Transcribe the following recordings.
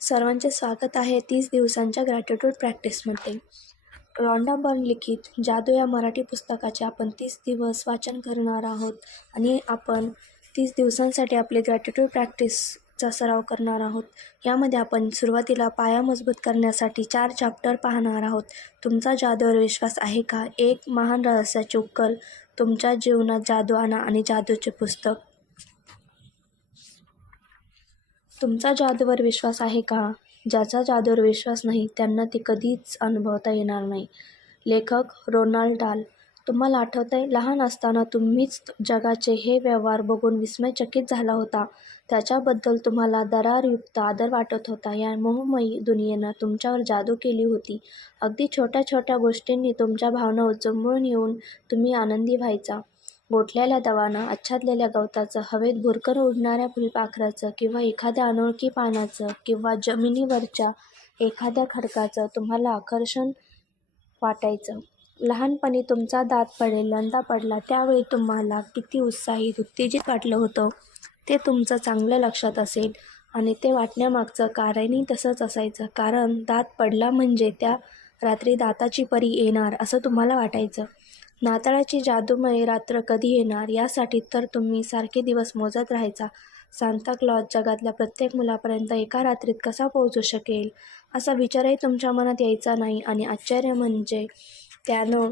सर्वांचे स्वागत आहे 30 दिवसांच्या ग्रॅटिट्यूड प्रॅक्टिसमध्ये. रॉन्डा बर्न लिखित जादू या मराठी पुस्तकाचे आपण 30 दिवस वाचन करणार आहोत आणि आपण 30 दिवसांसाठी आपली ग्रॅटिट्यूड प्रॅक्टिसचा सराव करणार आहोत. यामध्ये आपण सुरुवातीला पाया मजबूत करण्यासाठी 4 चॅप्टर पाहणार आहोत. तुमचा जादूवर विश्वास आहे का? एक महान रहस्याची उकल, तुमच्या जीवनात जादू आणा आणि जादूचे पुस्तक. तुमचा जादूवर विश्वास आहे का? ज्याचा जादूवर विश्वास नाही त्यांना ती कधीच अनुभवता येणार नाही. लेखक रोनाल्ड डाल. तुम्हाला आठवतंय, लहान असताना तुम्हीच जगाचे हे व्यवहार बघून विस्मयचकित झाला होता. त्याच्याबद्दल तुम्हाला दरारयुक्त आदर वाटत होता. या मोहमयी दुनियेनं तुमच्यावर जादू केली होती. अगदी छोट्या छोट्या गोष्टींनी तुमच्या भावना उचंबळून येऊन तुम्ही आनंदी व्हायचा. गोठलेल्या दवानं, आच्छादलेल्या गवताचं, हवेत भुरकन उडणाऱ्या फुलपाखराचं किंवा एखाद्या अनोळखी पानाचं किंवा जमिनीवरच्या एखाद्या खडकाचं तुम्हाला आकर्षण वाटायचं. लहानपणी तुमचा दात पहिल्यांदा पडला त्यावेळी तुम्हाला किती उत्साहित, उत्तेजित वाटलं होतं ते तुमचं चांगलं लक्षात असेल आणि ते वाटण्यामागचं कारणही तसंच असायचं. कारण दात पडला म्हणजे त्या रात्री दाताची परी येणार असं तुम्हाला वाटायचं. नाताळाची जादूमय रात्र कधी येणार यासाठी तर तुम्ही सारखे दिवस मोजत राहायचा. सांता क्लॉज जगातल्या प्रत्येक मुलापर्यंत एका रात्रीत कसा पोहोचू शकेल असा विचारही तुमच्या मनात यायचा नाही. आणि आश्चर्य म्हणजे त्यानं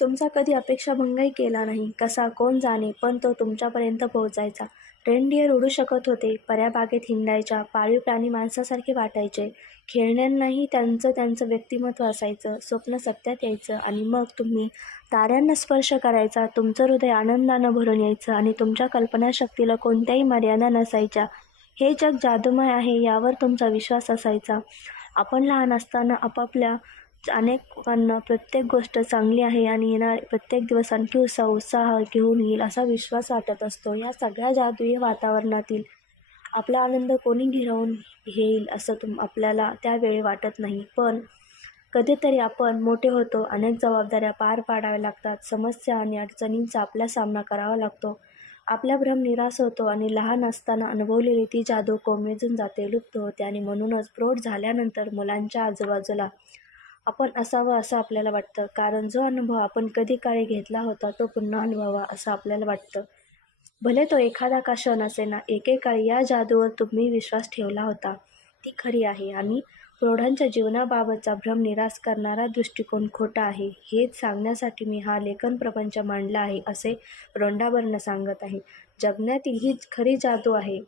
तुमचा कधी अपेक्षाभंगही केला नाही. कसा कोण जाणे, पण तो तुमच्यापर्यंत पोहोचायचा. रेनडिअर उडू शकत होते, पऱ्या बागेत हिंडायच्या, पाळीव प्राणी माणसासारखे वाटायचे, खेळण्यांनाही त्यांचं त्यांचं व्यक्तिमत्व असायचं. स्वप्न सत्यात यायचं आणि मग तुम्ही ताऱ्यांना स्पर्श करायचा. तुमचं हृदय आनंदानं भरून यायचं आणि तुमच्या कल्पनाशक्तीला कोणत्याही मर्यादा नसायच्या. हे जग जादूमय आहे यावर तुमचा विश्वास असायचा. आपण लहान असताना आपापल्या अनेकांना प्रत्येक गोष्ट चांगली आहे आणि येणारे प्रत्येक दिवस आणखी उत्साह घेऊन येईल असा विश्वास वाटत असतो. या सगळ्या जादुई वातावरणातील आपला आनंद कोणी हिरावून घेईल असं आपल्याला त्यावेळी वाटत नाही. पण कधीतरी आपण मोठे होतो, अनेक जबाबदाऱ्या पार पाडाव्या लागतात, समस्या आणि अडचणींचा आपला सामना करावा लागतो. आपला भ्रम निराश होतो आणि लहान असताना अनुभवलेली ती जादू कोमेजून जाते, लुप्त होते. आणि म्हणूनच प्रौढ झाल्यानंतर मुलांच्या आजूबाजूला आपण असावं असं आपल्याला वाटतं. कारण जो अनुभव आपण कधी काळी घेतला होता तो पुन्हा अनुभवावा असं आपल्याला वाटतं. भले तो एखादा का क्षण असेना, एकेकाळी या जादूवर तुम्ही विश्वास ठेवला होता ती खरी आहे आणि प्रौढांच्या जीवनाबाबतचा भ्रम निराश करणारा दृष्टिकोन खोटा आहे हेच सांगण्यासाठी मी हा लेखन प्रपंच मांडला आहे असे रोंडा बर्न सांगत आहे. जगण्यातील ही खरी जादू आहे.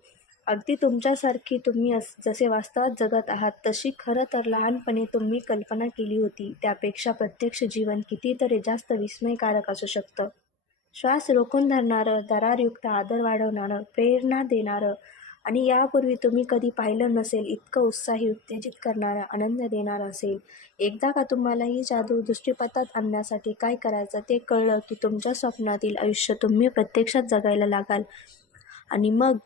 अगदी तुमच्यासारखी तुम्ही जसे वास्तवात जगत आहात तशी खरं तर लहानपणी तुम्ही कल्पना केली होती त्यापेक्षा प्रत्यक्ष जीवन कितीतरी जास्त विस्मयकारक असू शकतं. श्वास रोखून धरणारं, दरारयुक्त आदर वाढवणारं, प्रेरणा देणारं आणि यापूर्वी तुम्ही कधी पाहिलं नसेल इतकं उत्साही, उत्तेजित करणारं, आनंद देणारं असेल. एकदा का तुम्हाला ही जादू दृष्टीपथात आणण्यासाठी काय करायचं ते कळलं की तुमच्या स्वप्नातील आयुष्य तुम्ही प्रत्यक्षात जगायला लागाल. आणि मग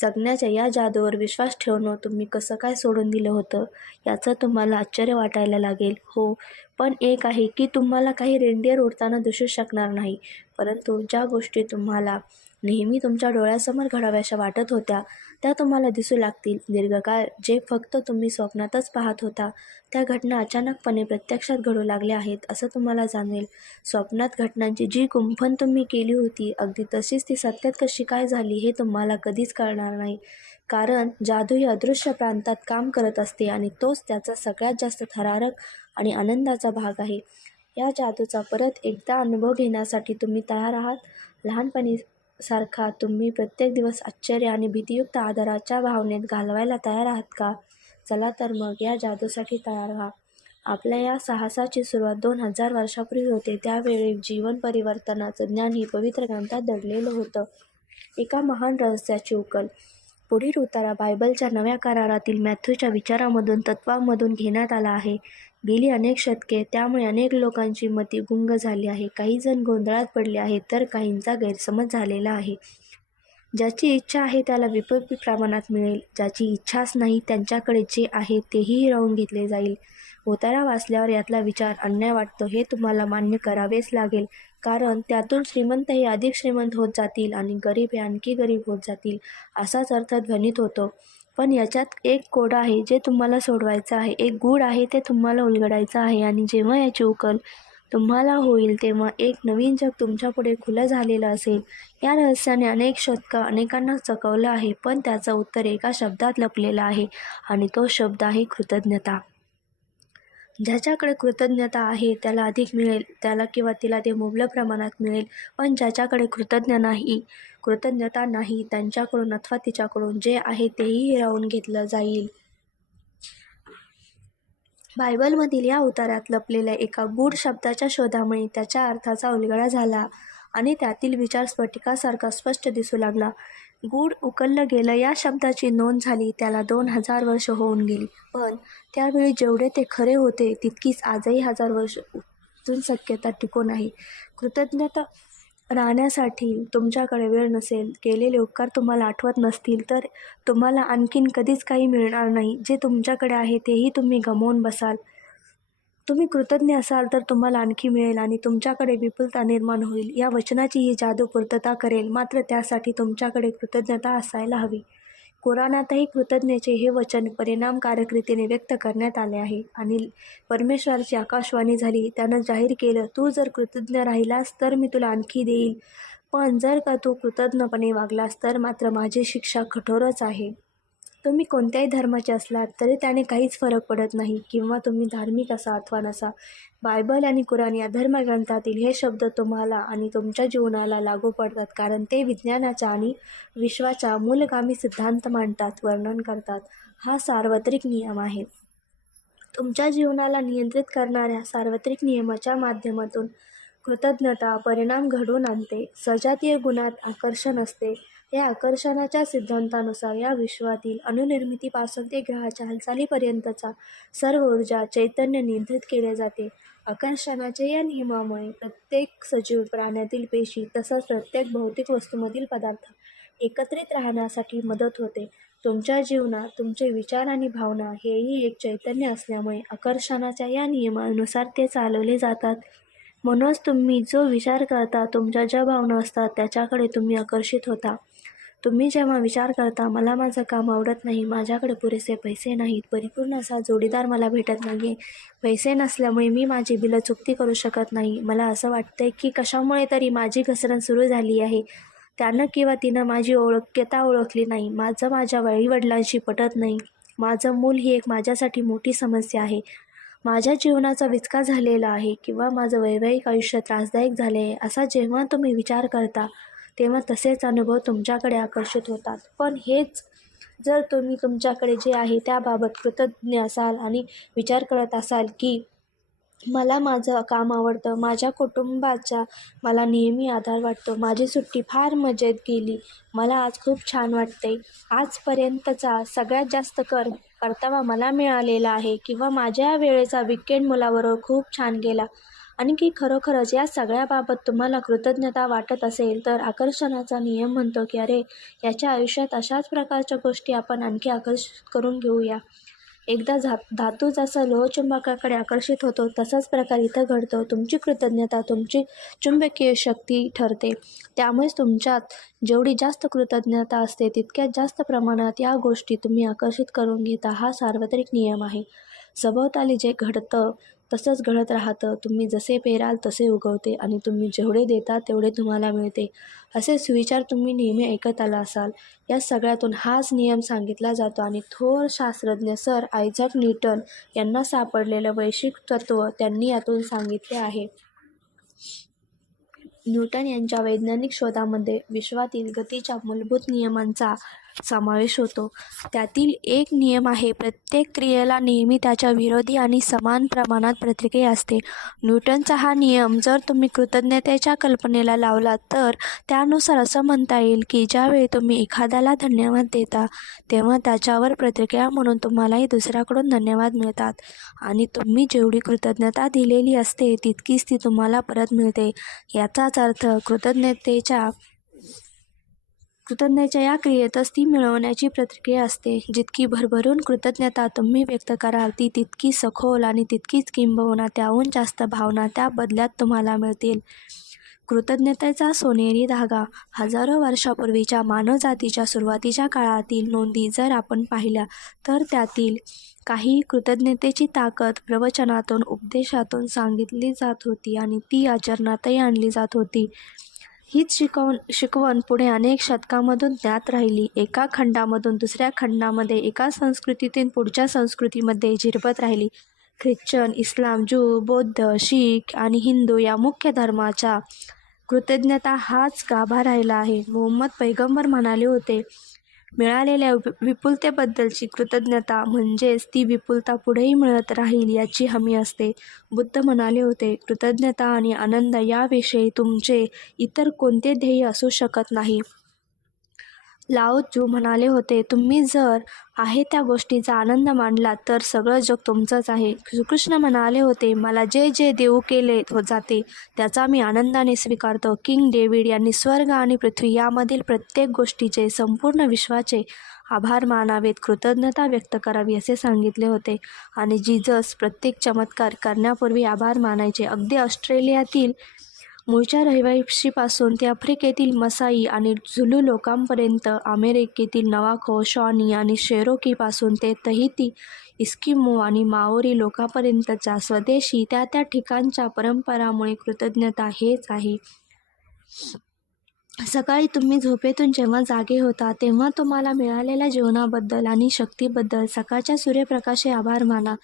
जगण्याच्या या जादूवर विश्वास ठेवणं तुम्ही कसं काय सोडून दिलं होतं याचं तुम्हाला आश्चर्य वाटायला लागेल. हो, पण एक आहे की तुम्हाला काही रेनडिअर उडताना दिसू शकणार नाही, परंतु ज्या गोष्टी तुम्हाला नेहमी तुमच्या डोळ्यासमोर घडाव्याशा वाटत होत्या त्या तुम्हाला दिसू लागतील. दीर्घकाळ जे फक्त तुम्ही स्वप्नातच पाहत होता त्या घटना अचानकपणे प्रत्यक्षात घडू लागल्या आहेत असं तुम्हाला जाणवेल. स्वप्नात घटनांची जी गुंफण तुम्ही केली होती अगदी तशीच ती सत्यात कशी काय झाली हे तुम्हाला कधीच कळणार नाही. कारण जादू ही अदृश्य प्रांतात काम करत असते आणि तोच त्याचा सगळ्यात जास्त थरारक आणि आनंदाचा भाग आहे. या जादूचा परत एकदा अनुभव घेण्यासाठी तुम्ही तयार आहात? लहानपणी सारखा तुम्ही प्रत्येक दिवस आश्चर्य आणि भीतियुक्त आदराच्या भावनेत घालवायला तयार आहात का? चला तर मग या जादूसाठी तयार व्हा. आपल्या या साहसाची सुरुवात 2000 वर्षापूर्वी होते. त्यावेळी जीवन परिवर्तनाचं ज्ञान ही पवित्र ग्रंथात दडलेलं होतं. एका महान रहस्याची उकल. पुढील उतारा बायबलच्या नव्या करारातील मॅथ्यूच्या विचारांमधून, तत्वांमधून घेण्यात आला आहे. गेली अनेक शतके त्यामुळे अनेक लोकांची मती गुंग झाली आहे. काही जण गोंधळात पडले आहेत तर काहींचा गैरसमज झालेला आहे. ज्याची इच्छा आहे त्याला विपुल प्रमाणात मिळेल, ज्याची इच्छाच नाही त्यांच्याकडे जे आहे तेही हिरावून घेतले जाईल. उतारा वाचल्यावर यातला विचार अन्याय वाटतो हे तुम्हाला मान्य करावेच लागेल, कारण त्यातून श्रीमंत हे अधिक श्रीमंत होत जातील आणि गरीब हे आणखी गरीब होत जातील, असाच अर्थ ध्वनित होतो. पण याच्यात एक कोड आहे जे तुम्हाला सोडवायचं आहे, एक गूढ आहे ते तुम्हाला उलगडायचं आहे, आणि जेव्हा याची उकल तुम्हाला होईल तेव्हा एक नवीन जग तुमच्यापुढे खुलं झालेलं असेल. या रहस्याने अनेक शतकं अनेकांना चकवलं आहे, पण त्याचं उत्तर एका शब्दात लपलेलं आहे, आणि तो शब्द आहे कृतज्ञता. ज्याच्याकडे कृतज्ञता आहे त्याला अधिक मिळेल, त्याला किंवा तिला ते मुबलक प्रमाणात मिळेल. पण ज्याच्याकडे कृतज्ञता नाही त्यांच्याकडून अथवा तिच्याकडून जे आहे तेही हिरावून घेतलं जाईल. बायबलमधील या उतारात लपलेल्या एका गूढ शब्दाच्या शोधामुळे त्याच्या अर्थाचा उलगडा झाला आणि त्यातील विचार स्फटिकासारखा स्पष्ट दिसू लागला. गूढ उकललं गेलं या शब्दाची नोंद झाली त्याला 2000 वर्ष होऊन गेली, पण त्यावेळी जेवढे ते खरे होते तितकीच आजही 1000 वर्ष अजून शक्यता टिकून आहे. कृतज्ञता राहण्यासाठी तुमच्याकडे वेळ नसेल, केलेले उपकार तुम्हाला आठवत नसतील, तर तुम्हाला आणखीन कधीच काही मिळणार नाही. जे तुमच्याकडे आहे तेही तुम्ही गमावून बसाल. तुम्ही कृतज्ञ असाल तर तुम्हाला आणखी मिळेल आणि तुमच्याकडे विपुलता निर्माण होईल. या वचनाची ही जादू पूर्तता करेल, मात्र त्यासाठी तुमच्याकडे कृतज्ञता असायला हवी. कुराणातही कृतज्ञतेचे हे वचन परिणामकारक रीतीने व्यक्त करण्यात आले आहे आणि परमेश्वराची आकाशवाणी झाली. त्यानं जाहीर केलं, तू जर कृतज्ञ राहिलास तर मी तुला आणखी देईल, पण जर का तू कृतज्ञपणे वागलास तर मात्र माझी शिक्षा कठोरच आहे. तुम्ही कोणत्याही धर्माचे असलात तरी त्याने काहीच फरक पडत नाही, किंवा तुम्ही धार्मिक असा अथवा नसा. बायबल आणि कुराण या धर्मग्रंथातील हे शब्द तुम्हाला आणि तुमच्या जीवनाला लागू पडतात, कारण ते विज्ञानाचा आणि विश्वाचा मूलगामी सिद्धांत मांडतात, वर्णन करतात. हा सार्वत्रिक नियम आहे. तुमच्या जीवनाला नियंत्रित करणाऱ्या सार्वत्रिक नियमाच्या माध्यमातून कृतज्ञता परिणाम घडवून आणते. सजातीय गुणात आकर्षण असते. या आकर्षणाच्या सिद्धांतानुसार या विश्वातील अणुनिर्मितीपासून ते ग्रहाच्या हालचालीपर्यंतचा सर्व ऊर्जा चैतन्य नियंत्रित केले जाते. आकर्षणाच्या या नियमामुळे प्रत्येक सजीव प्राण्यातील पेशी तसंच प्रत्येक भौतिक वस्तूमधील पदार्थ एकत्रित राहण्यासाठी मदत होते. तुमच्या जीवनात तुमचे विचार आणि भावना हेही एक चैतन्य असल्यामुळे आकर्षणाच्या या नियमानुसार ते चालवले जातात. म्हणूनच तुम्ही जो विचार करता, तुमच्या ज्या भावना असतात त्याच्याकडे तुम्ही आकर्षित होता. तुम्ही जेव्हा विचार करता, मला माझं काम आवडत नाही, माझ्याकडे पुरेसे पैसे नाहीत, परिपूर्ण असा जोडीदार मला भेटत नाही, पैसे नसल्यामुळे मी माझी बिलं चुकती करू शकत नाही, मला असं वाटतंय की कशामुळे तरी माझी घसरण सुरू झाली आहे, त्यानं किंवा तिनं माझी योग्यता ओळखली नाही, माझं माझ्या वडीवडिलांशी पटत नाही, माझं मूल ही एक माझ्यासाठी मोठी समस्या आहे, माझ्या जीवनाचा विचका झालेला आहे, किंवा माझं वैवाहिक आयुष्य त्रासदायक झाले आहे, असा जेव्हा तुम्ही विचार करता तेव्हा तसेच अनुभव तुमच्याकडे आकर्षित होतात. पण हेच जर तुम्ही तुमच्याकडे जे आहे त्याबाबत कृतज्ञ असाल आणि विचार करत असाल की मला माझं काम आवडतं, माझ्या कुटुंबाचा मला नेहमी आधार वाटतो, माझी सुट्टी फार मजेत गेली, मला आज खूप छान वाटते, आजपर्यंतचा सगळ्यात जास्त परतावा मला मिळालेला आहे, किंवा माझ्या वेळेचा वीकेंड मुलाबरोबर खूप छान गेला, आणि की खरोखरच या सगळ्याबाबत तुम्हाला कृतज्ञता वाटत असेल तर आकर्षणाचा नियम म्हणतो की अरे, याच्या आयुष्यात अशाच प्रकारच्या गोष्टी आपण आणखी आकर्षित करून घेऊया. एकदा धातू जसा लोहचुंबकाकडे आकर्षित होतो तसाच प्रकार इथं घडतो. तुमची कृतज्ञता तुमची चुंबकीय शक्ती ठरते. त्यामुळेच तुमच्यात जेवढी जास्त कृतज्ञता असते तितक्यात जास्त प्रमाणात या गोष्टी तुम्ही आकर्षित करून घेता. हा सार्वत्रिक नियम आहे. सभोवताली जे घडतं तसंच घडत राहतं. तुम्ही जसे पेराल तसे उगवते आणि तुम्ही जेवढे देता तेवढे तुम्हाला मिळते. असे सुविचार तुम्ही नेहमी ऐकत आला असाल. या सगळ्यातून हाच नियम सांगितला जातो आणि थोर शास्त्रज्ञ सर आयझॅक न्यूटन यांना सापडलेलं वैश्विक तत्त्व त्यांनी यातून सांगितले आहे. न्यूटन यांच्या वैज्ञानिक शोधामध्ये विश्वातील गतीच्या मूलभूत नियमांचा समावेश होतो. त्यातील एक नियम आहे, प्रत्येक क्रियेला नेहमी त्याच्या विरोधी आणि समान प्रमाणात प्रतिक्रिया असते. न्यूटनचा हा नियम जर तुम्ही कृतज्ञतेच्या कल्पनेला लावलात तर त्यानुसार असं म्हणता येईल की ज्यावेळी तुम्ही एखाद्याला धन्यवाद देता तेव्हा त्याच्यावर प्रतिक्रिया म्हणून तुम्हालाही दुसऱ्याकडून धन्यवाद मिळतात, आणि तुम्ही जेवढी कृतज्ञता दिलेली असते तितकीच ती तुम्हाला परत मिळते. याचाच अर्थ कृतज्ञतेच्या या क्रियेतच ती मिळवण्याची प्रक्रिया असते. जितकी भरभरून कृतज्ञता तुम्ही व्यक्त कराल ती तितकी सखोल आणि तितकीच किंबहुना त्याहून जास्त भावना त्या बदल्यात तुम्हाला मिळतील. कृतज्ञतेचा सोनेरी धागा. हजारो वर्षापूर्वीच्या मानवजातीच्या सुरुवातीच्या काळातील नोंदी जर आपण पाहिल्या तर त्यातील काही कृतज्ञतेची ताकद प्रवचनातून उपदेशातून सांगितली जात होती आणि ती आचरणातही आणली जात होती. हीच शिकवण पुढे अनेक शतकांमधून ज्ञात राहिली. एका खंडामधून दुसऱ्या खंडामध्ये, एका संस्कृतीतून पुढच्या संस्कृतीमध्ये झिरपत राहिली. ख्रिश्चन, इस्लाम, ज्यू, बौद्ध, शीख आणि हिंदू या मुख्य धर्माच्या कृतज्ञता हाच गाभा राहिला आहे. मुहम्मद पैगंबर म्हणाले होते, मिळालेल्या विपुलतेबद्दलची कृतज्ञता म्हणजेच ती विपुलता पुढेही मिळत राहील याची हमी असते. बुद्ध म्हणाले होते, कृतज्ञता आणि आनंद याविषयी तुमचे इतर कोणते ध्येय असू शकत नाही. लाओ त्झू म्हणाले होते, तुम्ही जर आहे त्या गोष्टीचा आनंद मानलात तर सगळं जग तुमचंच आहे. श्रीकृष्ण म्हणाले होते, मला जे जे देऊ केले जाते त्याचा मी आनंदाने स्वीकारतो. किंग डेव्हिड यांनी स्वर्ग आणि पृथ्वी यामधील प्रत्येक गोष्टीचे, संपूर्ण विश्वाचे आभार मानावेत, कृतज्ञता व्यक्त करावी असे सांगितले होते. आणि जिजस प्रत्येक चमत्कार करण्यापूर्वी आभार मानायचे. अगदी ऑस्ट्रेलियातील मूळच्या रहिवाशीपासून ते आफ्रिकेतील मसाई आणि झुलू लोकांपर्यंत, अमेरिकेतील नवाखो, शॉनी आणि शेरोकीपासून ते तहिती, इस्किमो आणि माओरी लोकांपर्यंतच्या स्वदेशी त्या त्या ठिकाणच्या परंपरांमुळे कृतज्ञता हेच आहे. सकाळी तुम्ही झोपेतून जेव्हा जागे होता तेव्हा तुम्हाला मिळालेल्या जीवनाबद्दल आणि शक्तीबद्दल, सकाळच्या सूर्यप्रकाशाचे आभार माना.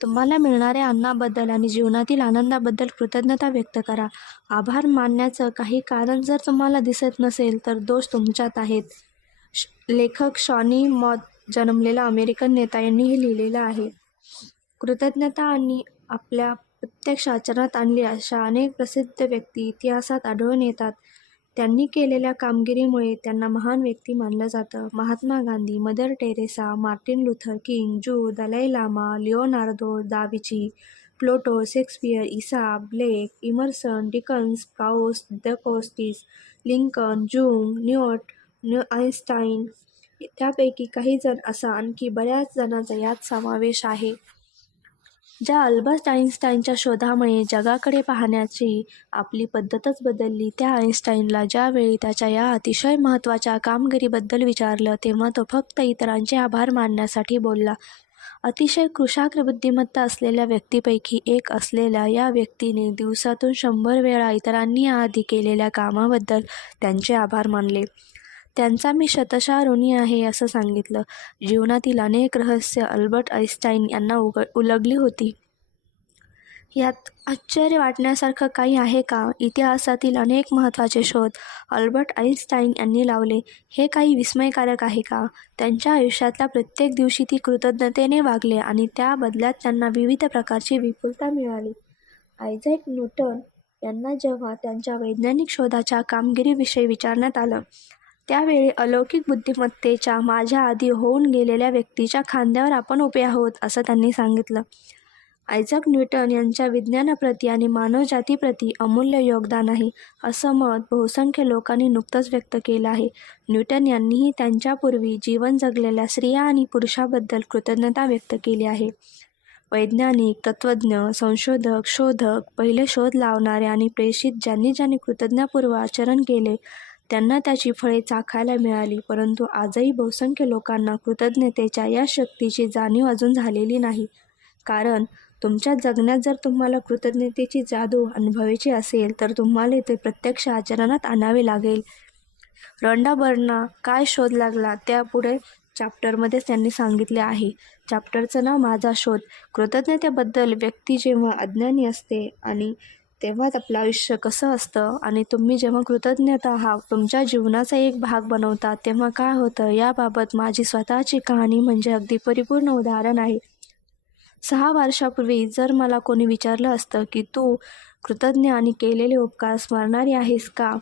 तुम्हाला मिळणाऱ्या अन्नाबद्दल आणि जीवनातील आनंदाबद्दल कृतज्ञता व्यक्त करा. आभार मानण्याचं काही कारण जर तुम्हाला दिसत नसेल तर दोष तुमच्यात आहेत. लेखक शॉनी मॉथ जन्मलेला अमेरिकन नेता यांनी हे लिहिलेलं आहे. कृतज्ञता आणि आपल्या प्रत्यक्ष आचरणात आणली अशा अनेक प्रसिद्ध व्यक्ती इतिहासात आढळून येतात. त्यांनी केलेल्या कामगिरीमुळे त्यांना महान व्यक्ती मानलं जातं. Mahatma Gandhi, Mother Teresa, Martin Luther King, ज्यू, Dalai Lama, Leonardo da Vinci, Plato, Shakespeare, Isaac, Blake, Emerson, Dickens, Proust, द कोस्टिस, लिंकन, जुंग, न्यूटन, आइन्स्टाईन त्यापैकी काही जण असा आणखी बऱ्याच जणांचा यात समावेश आहे. ज्या अल्बर्ट आइन्स्टाईनच्या शोधामुळे जगाकडे पाहण्याची आपली पद्धतच बदलली, त्या आइन्स्टाईनला ज्यावेळी त्याच्या या अतिशय महत्त्वाच्या कामगिरीबद्दल विचारलं तेव्हा तो फक्त इतरांचे आभार मानण्यासाठी बोलला. अतिशय कुशाग्र बुद्धिमत्ता असलेल्या व्यक्तीपैकी एक असलेल्या या व्यक्तीने दिवसातून 100 वेळा इतरांनी आधी केलेल्या कामाबद्दल त्यांचे आभार मानले. त्यांचा मी शतशः ऋणी आहे असं सांगितलं. जीवनातील अनेक रहस्य अल्बर्ट आइन्स्टाईन यांना उलगली होती. यात आश्चर्य वाटण्यासारखं काही आहे का? इतिहासातील अनेक महत्त्वाचे शोध अल्बर्ट आइन्स्टाईन यांनी लावले. हे काही विस्मयकारक आहे का? त्यांच्या आयुष्यातल्या प्रत्येक दिवशी ती कृतज्ञतेने वागले आणि त्या बदल्यात त्यांना विविध प्रकारची विपुलता मिळाली. आयझॅक न्यूटन यांना जेव्हा त्यांच्या वैज्ञानिक शोधाच्या कामगिरीविषयी विचारण्यात आलं त्यावेळी अलौकिक बुद्धिमत्तेच्या माझ्या आधी होऊन गेलेल्या व्यक्तीच्या खांद्यावर आपण उभे आहोत असं त्यांनी सांगितलं. आयझॅक न्यूटन यांच्या विज्ञानाप्रती आणि मानवजातीप्रती अमूल्य योगदान आहे असं मत बहुसंख्य लोकांनी नुकतंच व्यक्त केलं आहे. न्यूटन यांनीही त्यांच्यापूर्वी जीवन जगलेल्या स्त्रिया आणि पुरुषाबद्दल कृतज्ञता व्यक्त केली आहे. वैज्ञानिक, तत्त्वज्ञ, संशोधक, शोधक, पहिले शोध लावणारे आणि प्रेषित ज्यांनी कृतज्ञतापूर्वक आचरण केले त्यांना त्याची फळे चाखायला मिळाली. परंतु आजही बहुसंख्य लोकांना कृतज्ञतेच्या या शक्तीची जाणीव अजून झालेली नाही. कारण तुमच्या जगण्यात जर तुम्हाला कृतज्ञतेची जादू अनुभवायची असेल तर तुम्हाला ते प्रत्यक्ष आचरणात आणावे लागेल. रॉन्डा बर्नना काय शोध लागला त्या पुढे चॅप्टरमध्येच त्यांनी सांगितले आहे. चॅप्टरचं नाव माझा शोध. कृतज्ञतेबद्दल व्यक्ती जेव्हा अज्ञानी असते आणि तेव्हाच आपलं आयुष्य कसं असतं आणि तुम्ही जेव्हा कृतज्ञता हा तुमच्या जीवनाचा एक भाग बनवता तेव्हा काय होतं याबाबत माझी स्वतःची कहाणी म्हणजे अगदी परिपूर्ण उदाहरण आहे. 6 वर्षापूर्वी जर मला कोणी विचारलं असतं की तू कृतज्ञ आणि केलेले उपकार स्मरणारी आहेस का,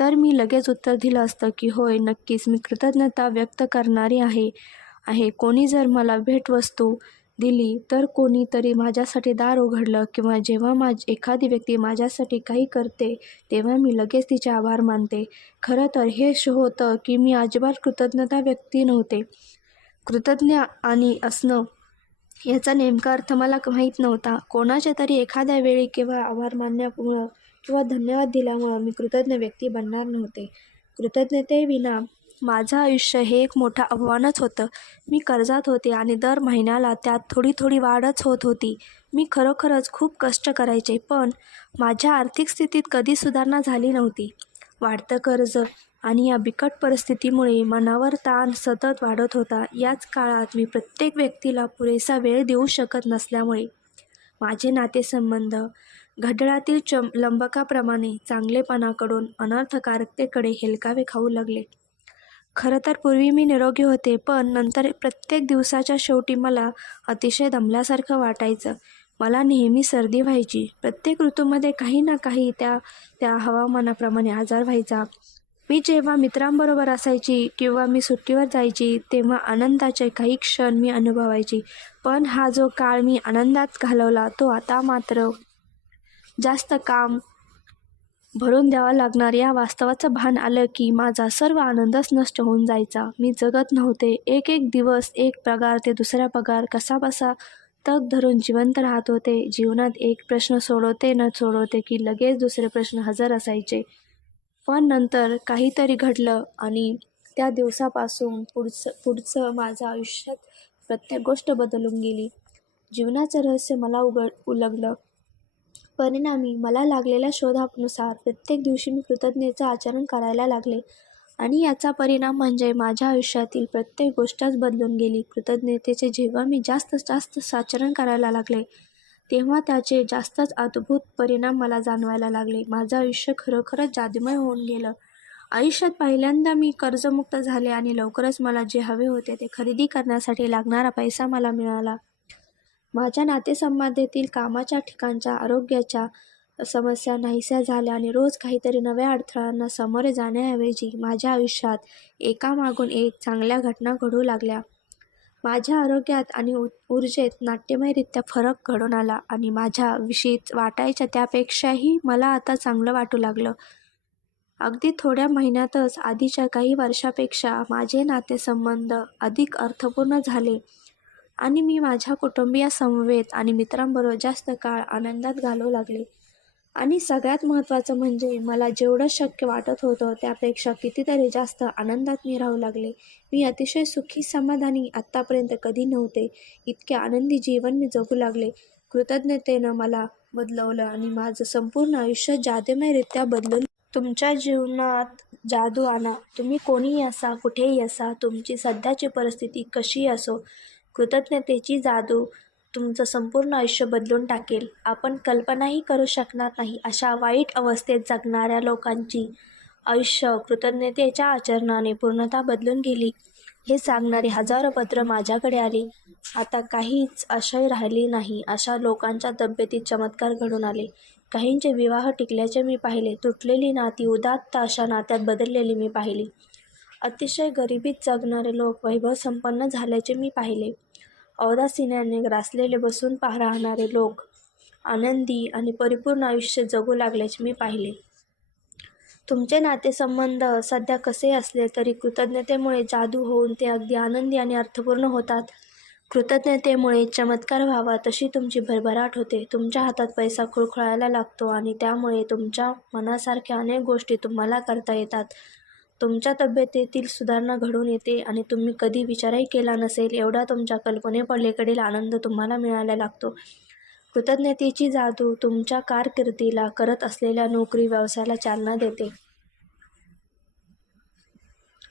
तर मी लगेच उत्तर दिलं असतं की होय, नक्कीच मी कृतज्ञता व्यक्त करणारी आहे. कोणी जर मला भेटवस्तू दिली तर कोणीतरी माझ्यासाठी दार उघडलं किंवा जेव्हा एखादी व्यक्ती माझ्यासाठी काही करते तेव्हा मी लगेच तिचे आभार मानते. खरं तर हे होतं की मी अजिबात कृतज्ञता व्यक्ती नव्हते. कृतज्ञ आणि असणं याचा नेमका अर्थ मला माहीत नव्हता. कोणाच्या तरी एखाद्या वेळी किंवा आभार मानण्यामुळं किंवा धन्यवाद दिल्यामुळं मी कृतज्ञ व्यक्ती बनणार नव्हते. कृतज्ञतेविना माझं आयुष्य हे एक मोठं आव्हानच होतं. मी कर्जात होते आणि दर महिन्याला त्यात थोडी थोडी वाढच होत होती. मी खरोखरच खूप कष्ट करायचे, पण माझ्या आर्थिक स्थितीत कधी सुधारणा झाली नव्हती. वाढतं कर्ज आणि या बिकट परिस्थितीमुळे मनावर ताण सतत वाढत होता. याच काळात मी प्रत्येक व्यक्तीला पुरेसा वेळ देऊ शकत नसल्यामुळे माझे नातेसंबंध घड्याळातील लंबकाप्रमाणे चांगलेपणाकडून अनर्थकारकतेकडे हेलकावे खाऊ लागले. खरं तर पूर्वी मी निरोगी होते, पण नंतर प्रत्येक दिवसाच्या शेवटी मला अतिशय दमल्यासारखं वाटायचं. मला नेहमी सर्दी व्हायची. प्रत्येक ऋतूमध्ये काही ना काही त्या त्या हवामानाप्रमाणे आजार व्हायचा. मी जेव्हा मित्रांबरोबर असायची किंवा मी सुट्टीवर जायची तेव्हा आनंदाचे काही क्षण मी अनुभवायची, पण हा जो काळ मी आनंदात घालवला तो आता मात्र जास्त काम भरून द्यावा लागणार या वास्तवाचं भान आलं की माझा सर्व आनंदच नष्ट होऊन जायचा. मी जगत नव्हते. एक एक दिवस एक पगार ते दुसरा पगार कसाबसा तग धरून जिवंत राहत होते. जीवनात एक प्रश्न सोडवते न सोडवते की लगेच दुसरे प्रश्न हजर असायचे. पण नंतर काहीतरी घडलं आणि त्या दिवसापासून पुढचं माझं आयुष्यात प्रत्येक गोष्ट बदलून गेली. जीवनाचं रहस्य मला उलगलं. परिणामी मला लागलेल्या शोधानुसार प्रत्येक दिवशी मी कृतज्ञतेचं आचरण करायला लागले आणि याचा परिणाम म्हणजे माझ्या आयुष्यातील प्रत्येक गोष्टच बदलून गेली. कृतज्ञतेचे जेव्हा मी जास्त आचरण करायला लागले तेव्हा त्याचे जास्तच अद्भुत परिणाम मला जाणवायला लागले. माझं आयुष्य खरोखरच जादूमय होऊन गेलं. आयुष्यात पहिल्यांदा मी कर्जमुक्त झाले आणि लवकरच मला जे हवे होते ते खरेदी करण्यासाठी लागणारा पैसा मला मिळाला. माझ्या नातेसंबंधातील कामाच्या ठिकाणच्या आरोग्याच्या समस्या नाहीशा झाल्या आणि रोज काहीतरी नव्या अडथळ्यांना सामोरे जाण्याऐवजी माझ्या आयुष्यात एकामागून एक चांगल्या घटना घडू लागल्या. माझ्या आरोग्यात आणि ऊर्जेत नाट्यमयरित्या फरक घडून आला आणि माझ्या विषयी वाटायच्या त्यापेक्षाही मला आता चांगलं वाटू लागलं. अगदी थोड्या महिन्यातच आधीच्या काही वर्षापेक्षा माझे नातेसंबंध अधिक अर्थपूर्ण झाले आणि मी माझ्या कुटुंबियांसमवेत आणि मित्रांबरोबर जास्त काळ आनंदात घालवू लागले. आणि सगळ्यात महत्त्वाचं म्हणजे मला जेवढं शक्य वाटत होतं त्यापेक्षा कितीतरी जास्त आनंदात मी राहू लागले. मी अतिशय सुखी समाधानी आत्तापर्यंत कधी नव्हते. इतके आनंदी जीवन मी जगू लागले. कृतज्ञतेनं मला बदलवलं आणि माझं संपूर्ण आयुष्य जादूमयरित्या बदलून. तुमच्या जीवनात जादू आणा. तुम्ही कोणीही असा, कुठेही असा, तुमची सध्याची परिस्थिती कशीही असो, कृतज्ञतेची जादू तुमचं संपूर्ण आयुष्य बदलून टाकेल. आपण कल्पनाही करू शकणार नाही अशा वाईट अवस्थेत जगणाऱ्या लोकांची आयुष्य कृतज्ञतेच्या आचरणाने पूर्णतः बदलून गेली. हे सांगणारी हजारो पत्र माझ्याकडे आली. आता काहीच आशय राहिली नाही. अशा लोकांच्या तब्येतीत चमत्कार घडून आले. काहींचे विवाह टिकल्याचे मी पाहिले. तुटलेली नाती उदात्त अशा नात्यात बदललेली मी पाहिली. अतिशय गरिबीत जगणारे लोक वैभव संपन्न झाल्याचे मी पाहिले. औदासिन्याने ग्रासलेले बसून राहणारे लोक आनंदी आणि परिपूर्ण आयुष्य जगू लागल्याचे मी पाहिले. तुमचे नातेसंबंध सध्या कसे असले तरी कृतज्ञतेमुळे जादू होऊन ते अगदी आनंदी आणि अर्थपूर्ण होतात. कृतज्ञतेमुळे चमत्कार व्हावा तशी तुमची भरभराट होते. तुमच्या हातात पैसा खुळखुळायला लागतो आणि त्यामुळे तुमच्या मनासारख्या अनेक गोष्टी तुम्हाला करता येतात. तुमच्या तब्येतीतील सुधारणा घडून येते आणि तुम्ही कधी विचारही केला नसेल एवढा तुमच्या कल्पनेपलीकडील आनंद तुम्हाला मिळायला लागतो. कृतज्ञतेची जादू तुमच्या कारकिर्दीला, करत असलेल्या नोकरी व्यवसायाला चालना देते.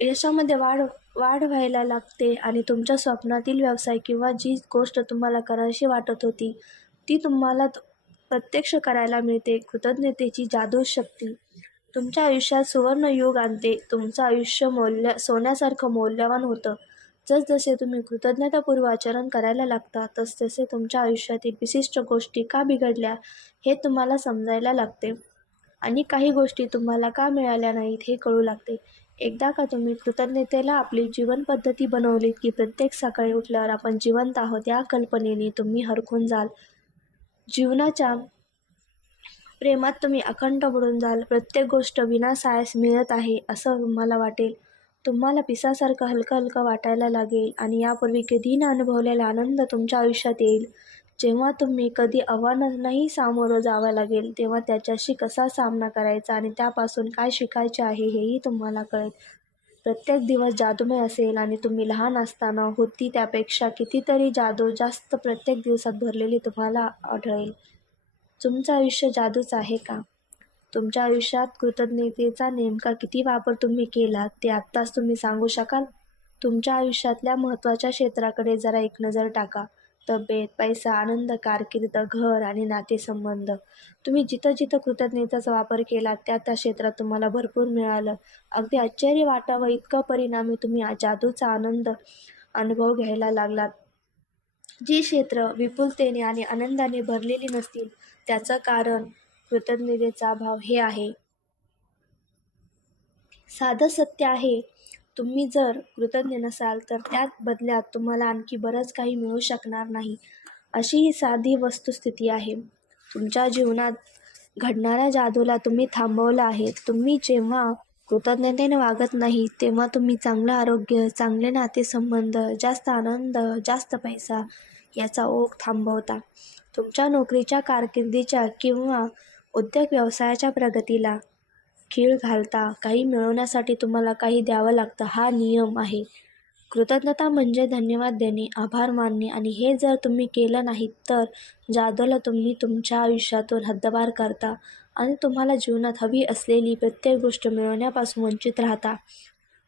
यशामध्ये वाढ व्हायला लागते आणि तुमच्या स्वप्नातील व्यवसाय किंवा जी गोष्ट तुम्हाला करावीशी वाटत होती ती तुम्हाला प्रत्यक्ष करायला मिळते. कृतज्ञतेची जादू शक्ती तुमच्या आयुष्यात सुवर्ण युग आणते. तुमचं आयुष्य सोन्यासारखं मौल्यवान होतं. जसजसे तुम्ही कृतज्ञतापूर्व आचरण करायला लागता तसतसे तुमच्या आयुष्यातील विशिष्ट गोष्टी का बिघडल्या हे तुम्हाला समजायला लागते आणि काही गोष्टी तुम्हाला का मिळाल्या नाहीत हे कळू लागते. एकदा का तुम्ही कृतज्ञतेला आपली जीवनपद्धती बनवलीत की प्रत्येक सकाळी उठल्यावर आपण जिवंत आहोत या कल्पनेने तुम्ही हरखून जाल. जीवनाच्या प्रेमात तुम्ही अखंड बुडून जाल. प्रत्येक गोष्ट विनासायास मिळत आहे असं तुम्हाला वाटेल. तुम्हाला पिसासारखं हलकं हलकं वाटायला लागेल आणि यापूर्वी कधी न अनुभवलेला आनंद तुमच्या आयुष्यात येईल. जेव्हा तुम्ही कधी आव्हानांनाही सामोरं जावं लागेल तेव्हा त्याच्याशी कसा सामना करायचा आणि त्यापासून काय शिकायचे आहे हेही तुम्हाला कळेल. प्रत्येक दिवस जादूमय असेल आणि तुम्ही लहान असताना होती त्यापेक्षा कितीतरी जादू जास्त प्रत्येक दिवसात भरलेली तुम्हाला आढळेल. तुमचं आयुष्य जादूच आहे का? तुमच्या आयुष्यात कृतज्ञतेचा नेमका किती वापर तुम्ही केला ते आत्ताच तुम्ही सांगू शकाल? तुमच्या आयुष्यातल्या महत्त्वाच्या क्षेत्राकडे जरा एक नजर टाका. तब्येत, पैसा, आनंद, कारकीर्द, घर आणि नातेसंबंध. तुम्ही जिथं जिथं कृतज्ञतेचा वापर केला त्या क्षेत्रात तुम्हाला भरपूर मिळालं. अगदी आश्चर्य वाटावं इतकं परिणामी तुम्ही जादूचा अनुभव घ्यायला लागलात. जी क्षेत्र विपुलतेने आणि आनंदाने भरलेली नसतील त्याचं कारण कृतज्ञतेचा अभाव हे आहे. साधं सत्य आहे, तुम्ही जर कृतज्ञ नसाल तर त्या बदल्यात तुम्हाला आणखी बरंच काही मिळू शकणार नाही. अशी ही साधी वस्तुस्थिती आहे. तुमच्या जीवनात घडणाऱ्या जादूला तुम्ही थांबवलं आहे. तुम्ही जेव्हा कृतज्ञतेने वागत नाही तेव्हा तुम्ही चांगलं आरोग्य, चांगले नातेसंबंध, जास्त आनंद, जास्त पैसा याचा ओघ थांबवता. तुमच्या नोकरीच्या, कारकिर्दीच्या किंवा उद्योग व्यवसायाच्या प्रगतीला खीळ घालता. काही मिळवण्यासाठी तुम्हाला काही द्यावं लागतं हा नियम आहे. कृतज्ञता म्हणजे धन्यवाद देणे, आभार मानणे आणि हे जर तुम्ही केलं नाहीत तर जादूला तुम्ही तुमच्या आयुष्यातून हद्दपार करता आणि तुम्हाला जीवनात हवी असलेली प्रत्येक गोष्ट मिळवण्यापासून वंचित राहता.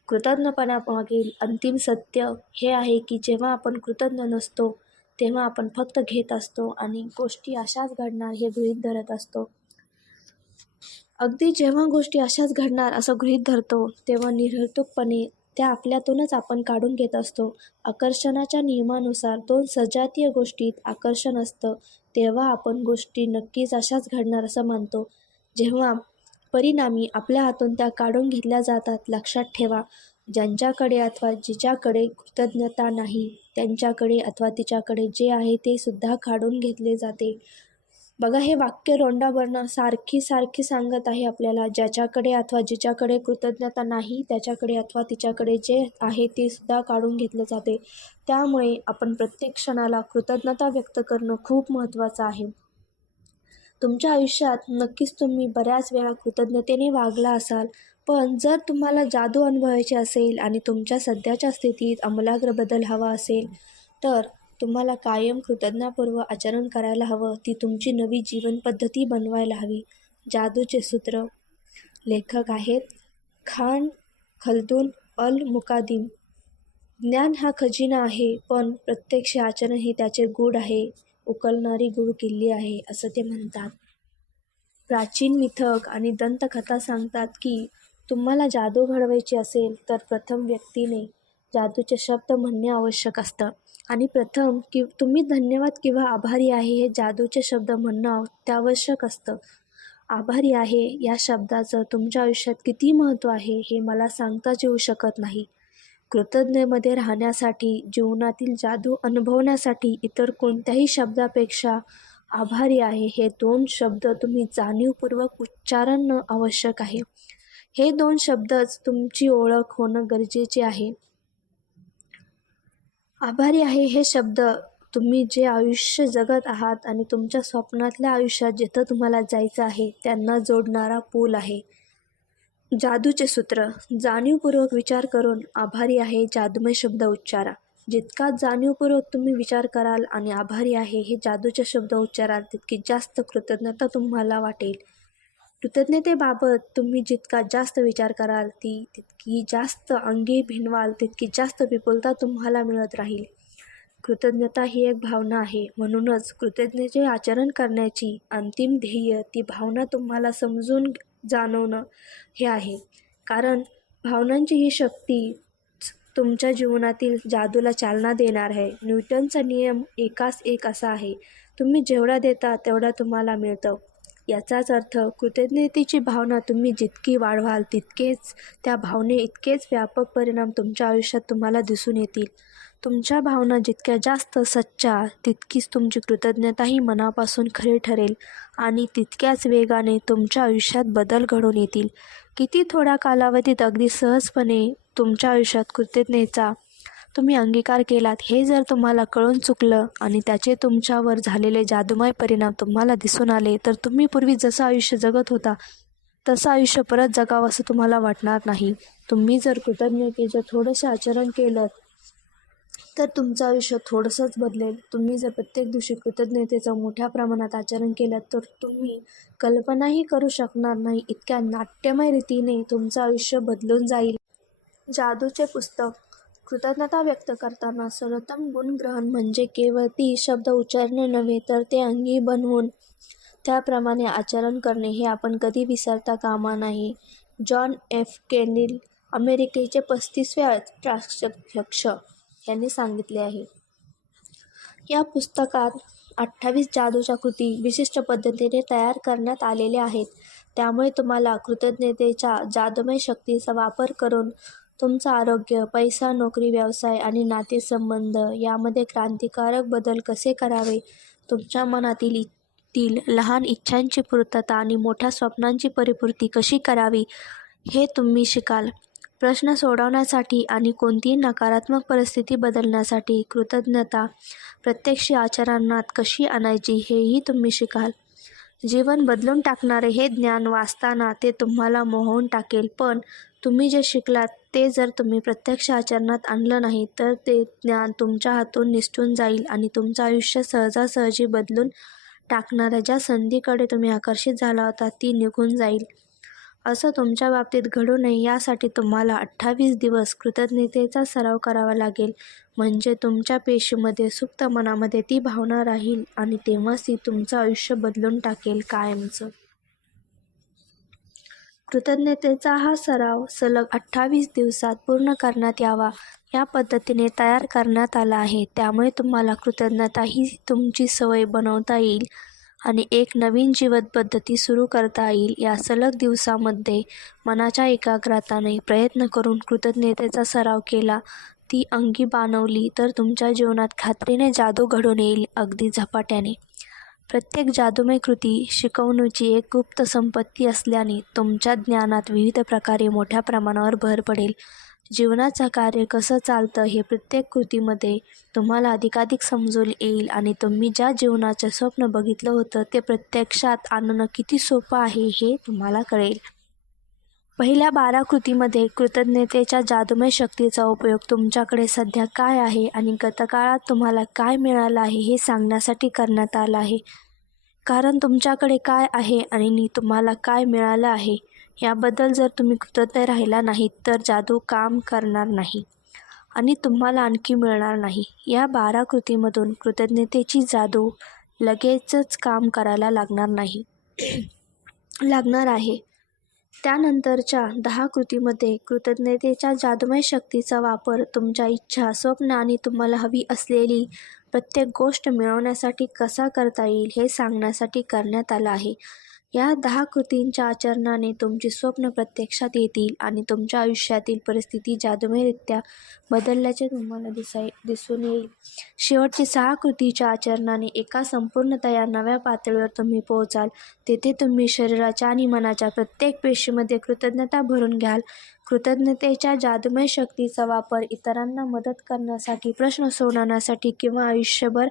कृतज्ञपणामागील अंतिम सत्य हे आहे की जेव्हा आपण कृतज्ञ नसतो तेव्हा आपण फक्त घेत असतो आणि गोष्टी अशाच घडणार हे गृहीत धरत असतो. अगदी जेव्हा गोष्टी अशाच घडणार असं गृहीत धरतो तेव्हा निर्हेतुकपणे त्या आपल्यातूनच आपण काढून घेत असतो. आकर्षणाच्या नियमानुसार दोन सजातीय गोष्टीत आकर्षण असतं तेव्हा आपण गोष्टी नक्कीच अशाच घडणार असं मानतो. जेव्हा परिणामी आपल्या हातून त्या काढून घेतल्या जातात. लक्षात ठेवा, ज्यांच्याकडे अथवा जिच्याकडे कृतज्ञता नाही त्यांच्याकडे अथवा तिच्याकडे जे आहे ते सुद्धा काढून घेतले जाते. बघा, हे वाक्य रोंडावरनं सारखी सारखी सांगत आहे आपल्याला, ज्याच्याकडे अथवा जिच्याकडे कृतज्ञता नाही त्याच्याकडे अथवा तिच्याकडे जे आहे ते सुद्धा काढून घेतले जाते. त्यामुळे आपण प्रत्येक क्षणाला कृतज्ञता व्यक्त करणं खूप महत्त्वाचं आहे. तुमच्या आयुष्यात नक्कीच तुम्ही बऱ्याच वेळा कृतज्ञतेने वागला असाल, पण जर तुम्हाला जादू अनुभवायची असेल आणि तुमच्या सध्याच्या स्थितीत आमूलाग्र बदल हवा असेल तर तुम्हाला कायम कृतज्ञतापूर्वक आचरण करायला हवं. ती तुमची नवी जीवनपद्धती बनवायला हवी. जादूचे सूत्र. लेखक आहेत खान खल्दून अल मुकादिम. ज्ञान हा खजिना आहे पण प्रत्यक्ष आचरण हे त्याचे गूढ आहे, उकलणारी गूढ किल्ली आहे असं ते म्हणतात. प्राचीन मिथक आणि दंतकथा सांगतात की तुम्हाला जादू घडवायची असेल तर प्रथम व्यक्तीने जादूचे शब्द म्हणणे आवश्यक असतं आणि प्रथम तुम्ही धन्यवाद किंवा आभारी आहे हे जादूचे शब्द म्हणणं अत्यावश्यक असतं. आभारी आहे या शब्दाचं तुमच्या आयुष्यात किती महत्त्व आहे हे मला सांगताच येऊ शकत नाही. कृतज्ञतेमध्ये राहण्यासाठी, जीवनातील जादू अनुभवण्यासाठी इतर कोणत्याही शब्दापेक्षा आभारी आहे हे दोन शब्द तुम्ही जाणीवपूर्वक उच्चारणं आवश्यक आहे. हे दोन शब्दच तुमची ओळख होणं गरजेचे आहे. आभारी आहे हे शब्द तुम्ही जे आयुष्य जगत आहात आणि तुमच्या स्वप्नातल्या आयुष्यात जिथं तुम्हाला जायचं आहे त्यांना जोडणारा पूल आहे. जादूचे सूत्र. जाणीवपूर्वक विचार करून आभारी आहे जादूमय शब्द उच्चारा. जितका जाणीवपूर्वक तुम्ही विचार कराल आणि आभारी आहे हे जादूचे शब्द उच्चाराल तितकी जास्त कृतज्ञता तुम्हाला वाटेल. कृतज्ञतेबाबत तुम्ही जितका जास्त विचार कराल तितकी जास्त अंगी भिनवाल तितकी जास्त विपुलता तुम्हाला मिळत राहील. कृतज्ञता ही एक भावना आहे, म्हणूनच कृतज्ञतेचे आचरण करण्याची अंतिम ध्येय ती भावना तुम्हाला समजून जाणवणं हे आहे. कारण भावनांची ही शक्ती तुमच्या जीवनातील जादूला चालना देणार आहे. न्यूटनचा नियम एकास एक असा आहे, तुम्ही जेवढा देता तेवढा तुम्हाला मिळतं. याचाच अर्थ कृतज्ञतेची भावना तुम्ही जितकी वाढवाल तितकेच त्या इतकेच व्यापक परिणाम तुमच्या आयुष्यात तुम्हाला दिसून येतील. तुमच्या भावना जितक्या जास्त सच्चा तितकीच तुमची कृतज्ञताही मनापासून खरी ठरेल आणि तितक्याच वेगाने तुमच्या आयुष्यात बदल घडून येतील. किती थोड्या कालावधीत अगदी सहजपणे तुमच्या आयुष्यात कृतज्ञतेचा तुम्ही अंगीकार केलात हे जर तुम्हाला कळून चुकलं आणि त्याचे तुमच्यावर झालेले जादुमय परिणाम तुम्हाला दिसून आले तर तुम्ही पूर्वी जसं आयुष्य जगत होता तसं आयुष्य परत जगावं असं तुम्हाला वाटणार नाही. तुम्ही जर कृतज्ञतेचं थोडंसं आचरण केलं तर तुमचं आयुष्य थोडंसंच बदलेल. तुम्ही जर प्रत्येक दिवशी कृतज्ञतेचं मोठ्या प्रमाणात आचरण केलं तर तुम्ही कल्पनाही करू शकणार नाही इतक्या नाट्यमय रीतीने तुमचं आयुष्य बदलून जाईल. जादूचे पुस्तक. कृतज्ञता व्यक्त करताना सर्वोत्तम गुणग्रहण म्हणजे केवळ ती शब्द उच्चारणे नव्हे तर ते अंगी बनवून त्याप्रमाणे आचरण करणे हे आपण कधी विसरता कामा नये. जॉन एफ केनेडी अमेरिकेचे 35वे राष्ट्राध्यक्ष यांनी सांगितले आहे. या पुस्तकात 28 जादूच्या कृती विशिष्ट पद्धतीने तयार करण्यात आलेल्या आहेत. त्यामुळे तुम्हाला कृतज्ञतेच्या जादुमय शक्तीचा वापर करून तुमचं आरोग्य, पैसा, नोकरी, व्यवसाय आणि नातेसंबंध यामध्ये क्रांतिकारक बदल कसे करावे, तुमच्या मनातील लहान इच्छांची पूर्तता आणि मोठ्या स्वप्नांची परिपूर्ती कशी करावी हे तुम्ही शिकाल. प्रश्न सोडवण्यासाठी आणि कोणतीही नकारात्मक परिस्थिती बदलण्यासाठी कृतज्ञता प्रत्यक्ष आचरणात कशी आणायची हेही तुम्ही शिकाल. जीवन बदलून टाकणारे हे ज्ञान वाचताना ते तुम्हाला मोहून टाकेल, पण तुम्ही जे शिकलात ते जर तुम्ही प्रत्यक्ष आचरणात आणलं नाही तर ते ज्ञान तुमच्या हातून निसटून जाईल आणि तुमचं आयुष्य सहजासहजी बदलून टाकणाऱ्या ज्या संधीकडे तुम्ही आकर्षित झाला होता ती निघून जाईल. असं तुमच्या बाबतीत घडू नये यासाठी तुम्हाला 28 दिवस कृतज्ञतेचा सराव करावा लागेल. म्हणजे तुमच्या पेशीमध्ये, सुप्त मनामध्ये ती भावना राहील आणि तेव्हाच ती तुमचं आयुष्य बदलून टाकेल कायमचं. कृतज्ञतेचा हा सराव सलग 28 दिवसात पूर्ण करण्यात यावा या पद्धतीने तयार करण्यात आला आहे. त्यामुळे तुम्हाला कृतज्ञता ही तुमची सवय बनवता येईल आणि एक नवीन जीवन पद्धती सुरू करता येईल. या सलग दिवसामध्ये मनाच्या एकाग्रताने प्रयत्न करून कृतज्ञतेचा सराव केला, ती अंगी बाणवली तर तुमच्या जीवनात खात्रीने जादू घडून येईल, अगदी झपाट्याने. प्रत्येक जादुमय कृती शिकवणूची एक गुप्त संपत्ती असल्याने तुमच्या ज्ञानात विविध प्रकारे मोठ्या प्रमाणावर भर पडेल. जीवनाचं कार्य कसं चालतं हे प्रत्येक कृतीमध्ये तुम्हाला अधिकाधिक समजून येईल आणि तुम्ही ज्या जीवनाचं स्वप्न बघितलं होतं ते प्रत्यक्षात आणणं किती सोपं आहे हे तुम्हाला कळेल. पहिल्या 12 कृतीमध्ये कृतज्ञतेच्या जादुमय शक्तीचा उपयोग तुमच्याकडे सध्या काय आहे आणि गतकाळात तुम्हाला काय मिळालं आहे हे सांगण्यासाठी करण्यात आला आहे. कारण तुमच्याकडे काय आहे आणि तुम्हाला काय मिळालं आहे याबद्दल जर तुम्ही कृतज्ञ राहिला नाहीत तर जादू काम करणार नाही आणि तुम्हाला आणखी मिळणार नाही. या 12 कृतीमधून कृतज्ञतेची जादू लगेचच काम करायला लागणार आहे. त्यानंतरच्या 10 कृतीमध्ये कृतज्ञतेच्या जादुमय शक्तीचा वापर तुमच्या इच्छा, स्वप्न आणि तुम्हाला हवी असलेली प्रत्येक गोष्ट मिळवण्यासाठी कसा करता येईल हे सांगण्यासाठी करण्यात आला आहे. या 10 कृतींच्या आचरणाने तुमची स्वप्न प्रत्यक्षात येतील आणि तुमच्या आयुष्यातील परिस्थिती जादुमयरित्या बदलल्याचे तुम्हाला दिसून येईल. शेवटची 6 कृतीच्या आचरणाने एका संपूर्णतया नव्या पातळीवर तुम्ही पोहोचाल. तेथे तुम्ही शरीराच्या आणि मनाच्या प्रत्येक पेशीमध्ये कृतज्ञता भरून घ्याल. कृतज्ञतेच्या जादुमय शक्तीचा वापर इतरांना मदत करण्यासाठी, प्रश्न सोडवण्यासाठी किंवा आयुष्यभर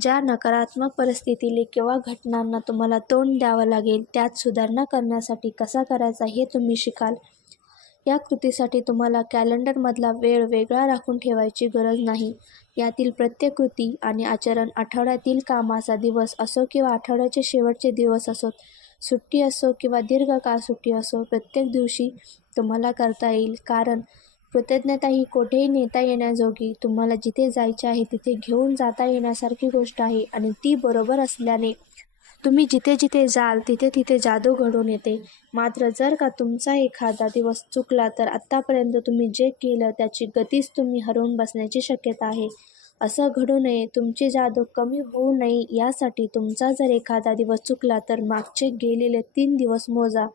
ज्या नकारात्मक परिस्थितीला किंवा घटनांना तुम्हाला तोंड द्यावं लागेल त्यात सुधारणा करण्यासाठी कसा करायचा हे तुम्ही शिकाल. या कृतीसाठी तुम्हाला कॅलेंडरमधला वेळ वेगळा राखून ठेवायची गरज नाही. यातील प्रत्येक कृती आणि आचरण आठवड्यातील कामाचा दिवस असो किंवा आठवड्याचे शेवटचे दिवस असोत, सुट्टी असो किंवा दीर्घकाळ सुट्टी असो, प्रत्येक दिवशी तुम्हाला करता येईल. कारण कृतज्ञता ही कोठेही नेता येण्याजोगी, तुम्हाला जिथे जायचे आहे तिथे घेऊन जाता येण्यासारखी गोष्ट आहे आणि ती बरोबर असल्याने तुम्ही जिथे जिथे जाल तिथे तिथे जादू घडून येते. मात्र जर का तुमचा एखादा दिवस चुकला तर आत्तापर्यंत तुम्ही जे केलं त्याची गतीच तुम्ही हरवून बसण्याची शक्यता आहे. असं घडू नये, तुमची जादू कमी होऊ नये यासाठी तुमचा जर एखादा दिवस चुकला तर मागचे गेलेले 3 दिवस मोजा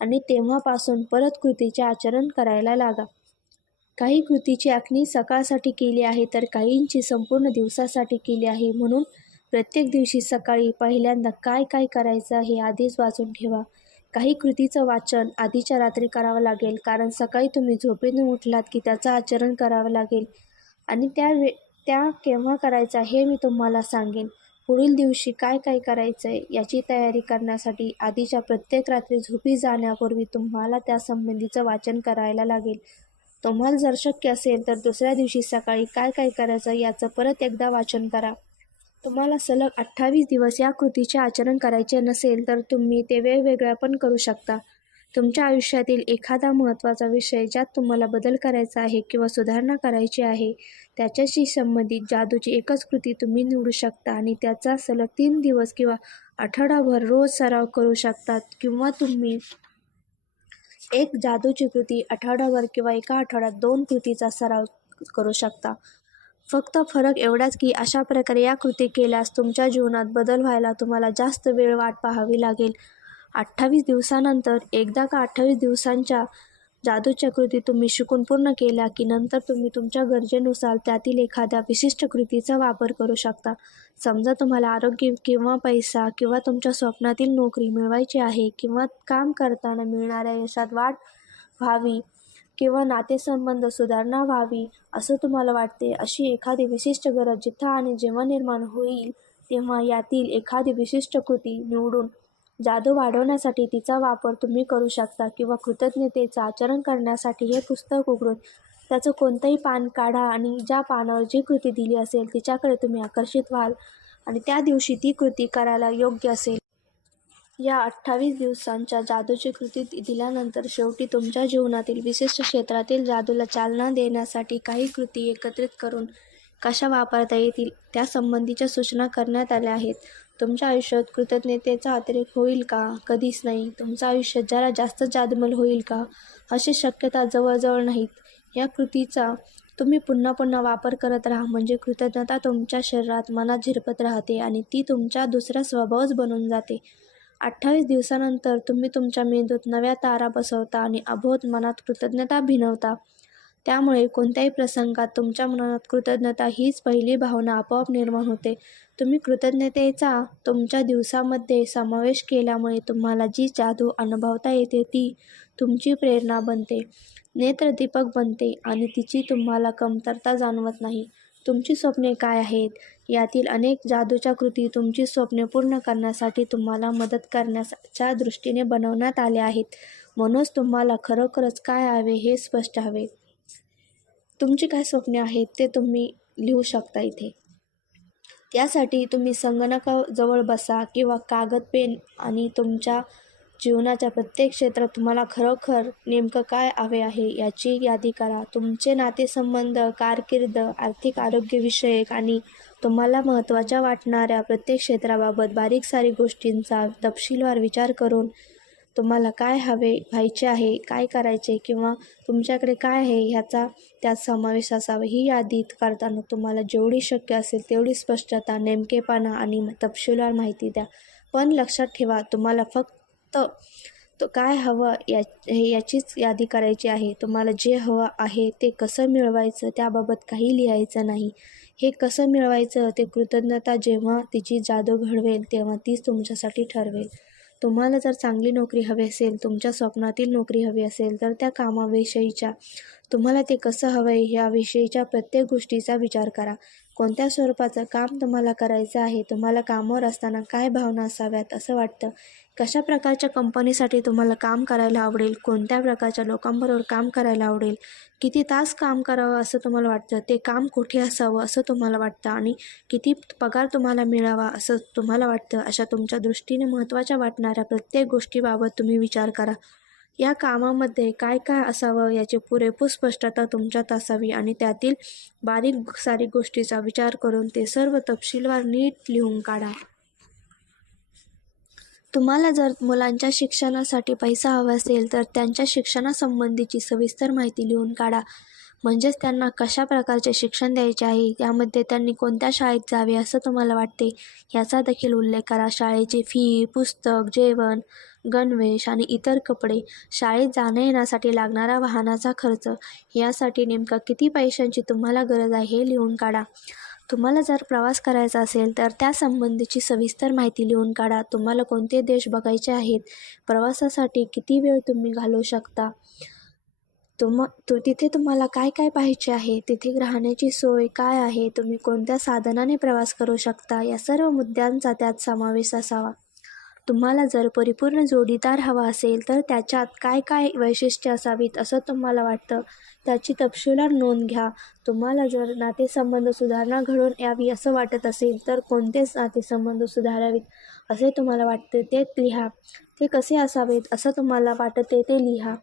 आणि तेव्हापासून परत कृतीचे आचरण करायला लागा. काही कृतीची आखणी सकाळसाठी केली आहे तर काहींची संपूर्ण दिवसासाठी केली आहे. म्हणून प्रत्येक दिवशी सकाळी पहिल्यांदा काय काय करायचं हे आधीच वाचून ठेवा. काही कृतीचं वाचन आधीच्या रात्री करावं लागेल, कारण सकाळी तुम्ही झोपेतून उठलात की त्याचं आचरण करावं लागेल आणि त्या केव्हा करायचा हे मी तुम्हाला सांगेन. पुढील दिवशी काय काय करायचंय याची तयारी करण्यासाठी आधीच्या प्रत्येक रात्री झोपी जाण्यापूर्वी तुम्हाला त्यासंबंधीचं वाचन करायला लागेल. तुम्हाला जर शक्य असेल तर दुसऱ्या दिवशी सकाळी काय काय करायचं याचं परत एकदा वाचन करा. तुम्हाला सलग 28 दिवस या कृतीचे आचरण करायचे नसेल तर तुम्ही ते वेगवेगळ्या पण करू शकता. तुमच्या आयुष्यातील एखादा महत्त्वाचा विषय ज्यात तुम्हाला बदल करायचा आहे किंवा सुधारणा करायची आहे त्याच्याशी संबंधित जादूची एकच कृती तुम्ही निवडू शकता आणि त्याचा सलग 3 दिवस किंवा आठवडाभर रोज सराव करू शकता, किंवा तुम्ही एक जादूची कृती आठवडाभर किंवा एका आठवड्यात 2 कृतीचा सराव करू शकता. फक्त फरक एवढाच की अशा प्रकारे या कृती केल्यास तुमच्या जीवनात बदल व्हायला तुम्हाला जास्त वेळ वाट पाहावी लागेल. 28 दिवसानंतर एकदा का 28 दिवसांच्या जादूच्या कृती तुम्ही शिकून पूर्ण केल्या की नंतर तुम्ही तुमच्या गरजेनुसार त्यातील एखाद्या विशिष्ट कृतीचा वापर करू शकता. समजा तुम्हाला आरोग्य किंवा पैसा किंवा तुमच्या स्वप्नातील नोकरी मिळवायची आहे, किंवा काम करताना मिळणाऱ्या यशात वाढ व्हावी, किंवा नातेसंबंध सुधारणा व्हावी असं तुम्हाला वाटते. अशी एखादी विशिष्ट गरज जिथं आणि जेव्हा निर्माण होईल तेव्हा यातील एखादी विशिष्ट कृती निवडून जादू वाढवण्यासाठी तिचा वापर तुम्ही करू शकता. किंवा कृतज्ञतेचं आचरण करण्यासाठी हे पुस्तक उघडून त्याचं कोणतंही पान काढा आणि ज्या पानावर जी कृती दिली असेल तिच्याकडे तुम्ही आकर्षित व्हाल आणि त्या दिवशी ती कृती करायला योग्य असेल. या 28 दिवसांच्या जादूची कृती दिल्यानंतर शेवटी तुमच्या जीवनातील विशिष्ट क्षेत्रातील जादूला चालना देण्यासाठी काही कृती एकत्रित करून कशा वापरता येतील त्यासंबंधीच्या सूचना करण्यात आल्या आहेत. तुमच्या आयुष्यात कृतज्ञतेचा अतिरेक होईल का? कधीच नाही. तुमचं आयुष्य जरा जास्त जादूमय होईल का? अशी शक्यता जवळजवळ नाहीत. या कृतीचा तुम्ही पुन्हा पुन्हा वापर करत राहा, म्हणजे कृतज्ञता तुमच्या शरीरात मनात झिरपत राहते आणि ती तुमचा दुसरा स्वभावच बनून जाते. 28 दिवसानंतर तुम्ही तुमच्या मेंदूत नव्या तारा बसवता आणि अबोध मनात कृतज्ञता भिनवता. त्यामुळे कोणत्याही प्रसंगात तुमच्या मनात कृतज्ञता हीच पहिली भावना आपोआप निर्माण होते. तुम्ही कृतज्ञतेचा तुमच्या दिवसामध्ये समावेश केल्यामुळे तुम्हाला जी जादू अनुभवता येते ती तुमची प्रेरणा बनते, नेत्रदीपक बनते आणि तिची तुम्हाला कमतरता जाणवत नाही. तुमची स्वप्ने काय आहेत? यातील अनेक जादूच्या कृती तुमची स्वप्ने पूर्ण करण्यासाठी तुम्हाला मदत करण्याच्या दृष्टीने बनवण्यात आल्या आहेत. म्हणूनच तुम्हाला खरोखरच काय हवे हे स्पष्ट हवे. तुमची काय स्वप्ने आहेत ते तुम्ही लिहू शकता इथे. त्यासाठी तुम्ही संगणकाजवळ बसा किंवा कागद पेन आणि तुमच्या जीवनाच्या प्रत्येक क्षेत्रात तुम्हाला खरोखर नेमकं काय हवे आहे याची यादी करा. तुमचे नातेसंबंध, कारकीर्द, आर्थिक, आरोग्यविषयक आणि तुम्हाला महत्त्वाच्या वाटणाऱ्या प्रत्येक क्षेत्राबाबत बारीक सारीक गोष्टींचा तपशीलवार विचार करून तुम्हाला काय हवे व्हायचे आहे, काय करायचे किंवा तुमच्याकडे काय आहे ह्याचा त्यात समावेश असावा. ही यादी करताना तुम्हाला जेवढी शक्य असेल तेवढी स्पष्टता, नेमकेपणा आणि तपशीलवार माहिती द्या. पण लक्षात ठेवा, तुम्हाला फक्त काय हवं याचीच यादी करायची आहे. तुम्हाला जे हवं आहे ते कसं मिळवायचं त्याबाबत काही लिहायचं नाही. हे कसं मिळवायचं ते कृतज्ञता जेव्हा तिची जादू घडवेल तेव्हा तीच तुमच्यासाठी ठरवेल. तुम्हाला जर चांगली नोकरी हवी असेल, तुमच्या स्वप्नातील नोकरी हवी असेल तर त्या कामाविषयीच्या तुम्हाला ते कसं हवं आहे याविषयीच्या प्रत्येक गोष्टीचा विचार करा. कोणत्या स्वरूपाचं काम तुम्हाला करायचं आहे? तुम्हाला कामावर असताना काय भावना असाव्यात असं वाटतं? कशा प्रकारच्या कंपनीसाठी तुम्हाला काम करायला आवडेल? कोणत्या प्रकारच्या लोकांबरोबर काम करायला आवडेल? किती तास काम करावं असं तुम्हाला वाटतं? ते काम कुठे असावं असं तुम्हाला वाटतं? आणि किती पगार तुम्हाला मिळावा असं तुम्हाला वाटतं? अशा तुमच्या दृष्टीने महत्त्वाच्या वाटणाऱ्या प्रत्येक गोष्टीबाबत तुम्ही विचार करा. या कामामध्ये काय काय असावं याची पुरेपूर स्पष्टता तुमच्यात असावी आणि त्यातील बारीक सारीक गोष्टीचा विचार करून ते सर्व तपशीलवार नीट लिहून काढा. तुम्हाला जर मुलांच्या शिक्षणासाठी पैसा हवा असेल तर त्यांच्या शिक्षणासंबंधीची सविस्तर माहिती लिहून काढा. म्हणजेच त्यांना कशा प्रकारचे शिक्षण द्यायचे आहे, त्यामध्ये त्यांनी कोणत्या शाळेत जावे असं तुम्हाला वाटते याचा देखील उल्लेख करा. शाळेची फी, पुस्तक, जेवण, गणवेश आणि इतर कपडे, शाळेत जाण्या-येण्यासाठी लागणारा वाहनाचा खर्च, यासाठी नेमका किती पैशांची तुम्हाला गरज आहे हे लिहून काढा. तुम्हाला जर प्रवास करायचा असेल तर त्यासंबंधीची सविस्तर माहिती लिहून काढा. तुम्हाला कोणते देश बघायचे आहेत, प्रवासासाठी किती वेळ तुम्ही घालवू शकता, तिथे तुम्हाला काय काय पाहायचे आहे, तिथे राहण्याची सोय काय आहे, तुम्ही कोणत्या साधनाने प्रवास करू शकता, या सर्व मुद्द्यांचा त्यात समावेश असावा. तुम्हाला जर परिपूर्ण जोडीदार हवा असेल तर त्याच्यात काय काय वैशिष्ट्ये असावीत असं तुम्हाला वाटतं, त्याची तपशीलवार नोंद घ्या. तुम्हाला जर नातेसंबंध सुधारणा घडून यावी असं वाटत असेल तर कोणतेच नातेसंबंध सुधारावेत असे तुम्हाला वाटते ते लिहा. ते कसे असावेत असं तुम्हाला वाटते ते लिहा.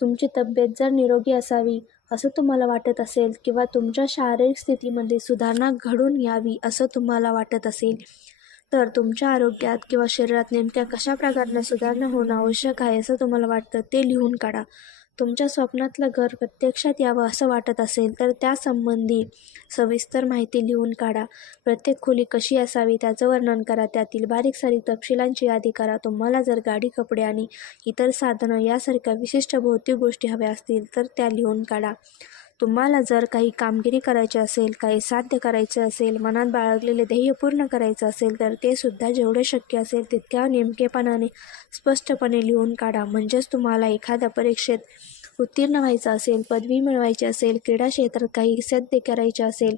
तुमची तब्येत जर निरोगी असावी असं तुम्हाला वाटत असेल किंवा तुमच्या शारीरिक स्थितीमध्ये सुधारणा घडून यावी असं तुम्हाला वाटत असेल तर तुमच्या आरोग्यात किंवा शरीरात नेमक्या कशा प्रकारच्या सुधारणा होणं आवश्यक आहे असं तुम्हाला वाटतं ते लिहून काढा. तुमच्या स्वप्नातलं घर प्रत्यक्षात यावं असं वाटत असेल तर त्यासंबंधी सविस्तर माहिती लिहून काढा. प्रत्येक खोली कशी असावी त्याचं वर्णन करा. त्यातील बारीक-सारीक तपशिलांची यादी करा. तुम्हाला जर गाडी, कपडे आणि इतर साधनं यासारख्या विशिष्ट भौतिक गोष्टी हव्या असतील तर त्या लिहून काढा. तुम्हाला जर काही कामगिरी करायची असेल, काही साध्य करायचे असेल, मनात बाळगलेले ध्येय पूर्ण करायचं असेल तर ते सुद्धा जेवढे शक्य असेल तितक्या नेमकेपणाने स्पष्टपणे लिहून काढा. म्हणजेच तुम्हाला एखाद्या परीक्षेत उत्तीर्ण व्हायचं असेल, पदवी मिळवायची असेल, क्रीडा क्षेत्रात काही साध्य करायचे असेल,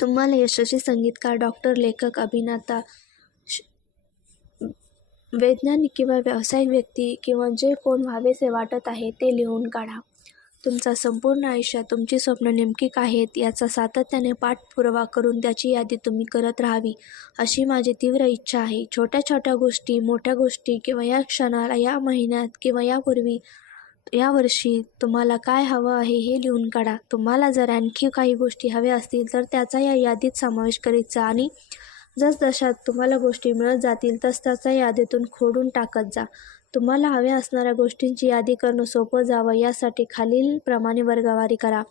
तुम्हाला यशस्वी संगीतकार, डॉक्टर, लेखक, अभिनेता, वैज्ञानिक किंवा व्यावसायिक व्यक्ती किंवा जे कोण व्हावेसे वाटत आहे ते लिहून काढा. तुमचा संपूर्ण आयुष्यात तुमची स्वप्न नेमकी काय आहेत याचा सातत्याने पाठपुरावा करून त्याची यादी तुम्ही करत राहावी अशी माझी तीव्र इच्छा आहे. छोट्या छोट्या गोष्टी, मोठ्या गोष्टी किंवा या क्षणाला, या महिन्यात किंवा या वर्षी तुम्हाला काय हवं आहे हे लिहून काढा. तुम्हाला जर आणखी काही गोष्टी हव्या असतील तर त्याचा या यादीत समावेश करीत जा आणि जसजशा तुम्हाला गोष्टी मिळत जातील तसतशा यादीतून खोडून टाकत जा. तुम्हाला हव्या असणाऱ्या गोष्टींची यादी करणं सोपं जावं यासाठी खालीलप्रमाणे वर्गवारी करा.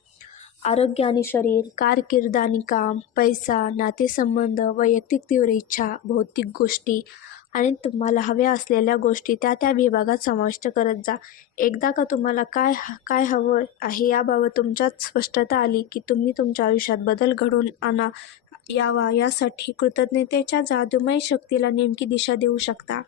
आरोग्य आणि शरीर, कारकीर्द आणि काम, पैसा, नातेसंबंध, वैयक्तिक तीव्र इच्छा, भौतिक गोष्टी आणि तुम्हाला हव्या असलेल्या गोष्टी त्या विभागात समाविष्ट करत जा. एकदा का तुम्हाला काय हवं आहे याबाबत तुमच्यात स्पष्टता आली की तुम्ही तुमच्या आयुष्यात बदल घडवून यावा यासाठी कृतज्ञतेच्या जादूमय शक्तीला नेमकी दिशा देऊ शकता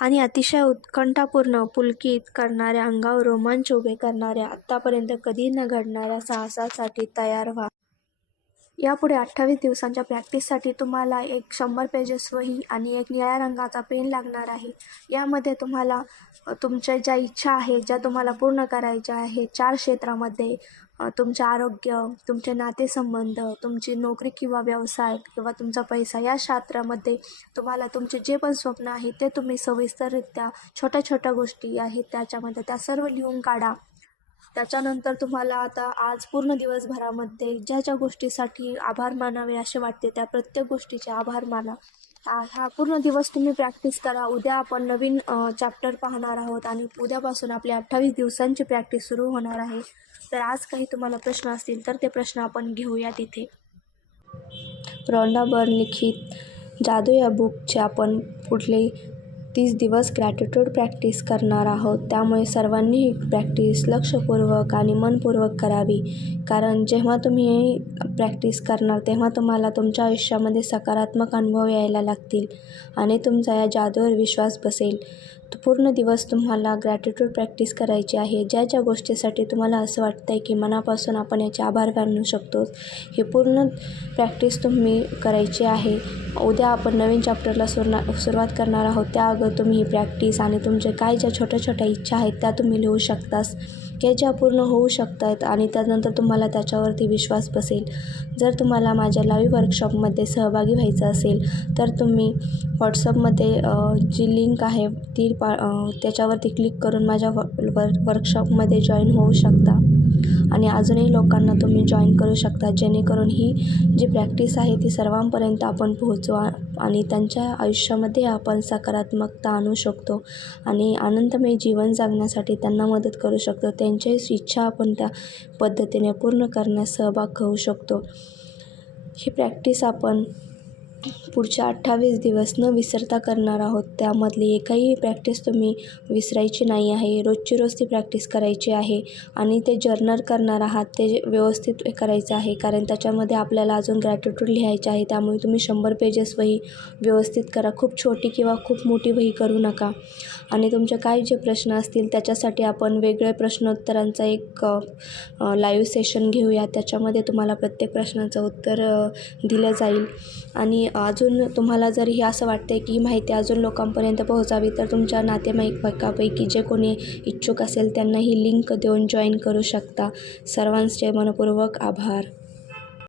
आणि अतिशय उत्कंठापूर्ण, पुलकित करणाऱ्या, अंगावर रोमांच उभे करणाऱ्या, आत्तापर्यंत कधी न घडणाऱ्या साहसासाठी तयार व्हा. यापुढे 28 दिवसांच्या प्रॅक्टिससाठी तुम्हाला एक 100 पेजेस वही आणि एक निळ्या रंगाचा पेन लागणार आहे. यामध्ये तुम्हाला तुमच्या ज्या इच्छा आहेत, ज्या तुम्हाला पूर्ण करायच्या आहेत 4 क्षेत्रामध्ये, तुमचे आरोग्य, तुमचे नातेसंबंध, तुमची नोकरी किंवा व्यवसाय किंवा तुमचा पैसा, या क्षेत्रामध्ये तुम्हाला तुमचे जे पण स्वप्न आहे ते तुम्ही सविस्तररित्या छोट्या छोट्या गोष्टी आहेत त्याच्यामध्ये त्या सर्व लिहून काढा. त्याच्यानंतर तुम्हाला आता आज पूर्ण दिवसभरामध्ये ज्या ज्या गोष्टीसाठी आभार मानावे असे वाटते त्या प्रत्येक गोष्टीचे आभार माना. हा पूर्ण दिवस तुम्ही प्रॅक्टिस करा. उद्या आपण नवीन चॅप्टर पाहणार आहोत आणि उद्यापासून आपली 28 दिवसांची प्रॅक्टिस सुरू होणार आहे. तर आज काही तुम्हाला प्रश्न असतील तर ते प्रश्न आपण घेऊया तिथे. रॉन्डा बर्न लिखित जादू या बुकचे आपण पुढले 30 दिवस ग्रॅटिट्यूड प्रॅक्टिस करणार आहोत. त्यामुळे सर्वांनी ही प्रॅक्टिस लक्षपूर्वक आणि मनपूर्वक करावी. कारण जेव्हा तुम्ही प्रॅक्टिस करणार तेव्हा तुम्हाला तुमच्या आयुष्यामध्ये सकारात्मक अनुभव यायला लागतील आणि तुमचा या जादूवर विश्वास बसेल. पूर्ण दिवस तुम्हाला ग्रॅटिट्यूड प्रॅक्टिस करायची आहे. ज्या ज्या गोष्टीसाठी तुम्हाला असं वाटतं आहे की मनापासून आपण याचे आभार मानू शकतो, हे पूर्ण प्रॅक्टिस तुम्ही करायची आहे. उद्या आपण नवीन चॅप्टरला सुरुवात करणार आहोत. त्या अगोदर तुम्ही ही प्रॅक्टिस आणि तुमचे काय ज्या छोट्या छोट्या इच्छा आहेत त्या तुम्ही लिहू शकतास, की ज्या पूर्ण होऊ शकतात आणि त्यानंतर तुम्हाला त्याच्यावरती विश्वास बसेल. जर तुम्हाला माझ्या लाईव्ह वर्कशॉपमध्ये सहभागी व्हायचं असेल तर तुम्ही व्हॉट्सअपमध्ये जी लिंक आहे त्याच्यावरती क्लिक करून माझ्या वर्कशॉपमध्ये जॉईन होऊ शकता. आणि अजूनही लोकांना तुम्ही जॉईन करू शकता, जेणेकरून ही जी प्रॅक्टिस आहे ती सर्वांपर्यंत आपण पोहोचवा आणि त्यांच्या आयुष्यामध्ये आपण सकारात्मकता आणू शकतो आणि आनंदमय जीवन जगण्यासाठी त्यांना मदत करू शकतो. त्यांची इच्छा आपण त्या पद्धतीने पूर्ण करण्यास सहभाग घेऊ शकतो. ही प्रॅक्टिस आपण पुढचे 28 दिवस न विसरता करणार आहोत. त्यामधली एकही प्रॅक्टिस तुम्ही विसरायची नाही आहे. रोजची रोज ती प्रॅक्टिस करायची आहे आणि ते जर्नल करणार आहात ते व्यवस्थित करायचं आहे, कारण त्याच्यामध्ये आपल्याला अजून ग्रॅटिट्यूड लिहायचे आहे. त्यामुळे तुम्ही 100 पेजेस वही व्यवस्थित करा. खूप छोटी किंवा खूप मोठी वही करू नका. आणि तुमचे काय जे प्रश्न असतील त्याच्यासाठी आपण वेगळे प्रश्नोत्तरांचा एक लाईव्ह सेशन घेऊया. त्याच्यामध्ये तुम्हाला प्रत्येक प्रश्नाचं उत्तर दिलं जाईल. आणि अजून तुम्हाला जर हे असं वाटतं की ही माहिती अजून लोकांपर्यंत पोहोचावी, तर तुमच्या नातेवाईकापैकी जे कोणी इच्छुक असेल त्यांना ही लिंक देऊन जॉईन करू शकता. सर्वांचे मनपूर्वक आभार.